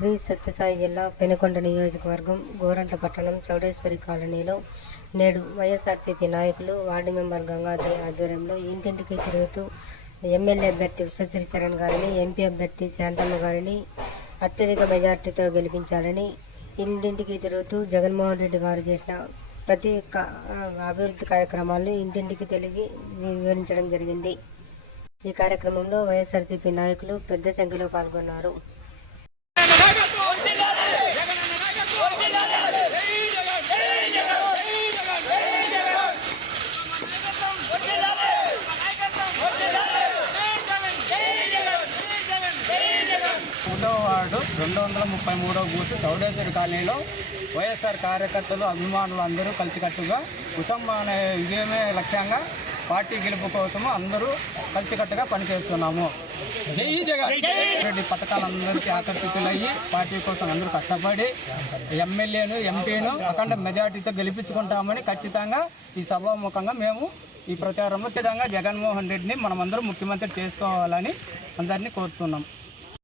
శ్రీ సత్యసాయి జిల్లా పెనుకొండ నియోజకవర్గం గోరంట పట్టణం చౌడేశ్వరి కాలనీలో నేడు వైఎస్ఆర్సీపీ నాయకులు వార్డు మెంబర్ గంగాధర్ ఆధ్వర్యంలో ఇంటింటికి తిరుగుతూ ఎమ్మెల్యే అభ్యర్థి ఉషశ్రీ చరణ్ గారిని ఎంపీ అభ్యర్థి శాంతమ్మ గారిని అత్యధిక మెజార్టీతో గెలిపించాలని ఇంటింటికి తిరుగుతూ జగన్మోహన్ రెడ్డి గారు చేసిన ప్రతి అభివృద్ధి కార్యక్రమాలను ఇంటింటికి తెలిగి వివరించడం జరిగింది. ఈ కార్యక్రమంలో వైఎస్ఆర్సీపీ నాయకులు పెద్ద సంఖ్యలో పాల్గొన్నారు. ఒకటో వార్డు రెండు వందల ముప్పై మూడో బూత్ చౌడేశ్వరి కాలనీలో వైఎస్ఆర్ కార్యకర్తలు అభిమానులు అందరూ కలిసికట్టుగా కుటుంబ అనే విజయమే లక్ష్యంగా పార్టీ గెలుపు కోసము అందరూ కలిసికట్టుగా పనిచేస్తున్నాము. జై జగన్! రెడ్డి పథకాలందరికీ ఆకర్షితులయ్యి పార్టీ కోసం అందరూ కష్టపడి ఎమ్మెల్యేను ఎంపీను అఖండ మెజార్టీతో గెలిపించుకుంటామని ఖచ్చితంగా ఈ సభాముఖంగా మేము ఈ ప్రచారంలో ఖచ్చితంగా జగన్మోహన్ రెడ్డిని మనమందరం ముఖ్యమంత్రి చేసుకోవాలని అందరినీ కోరుతున్నాం.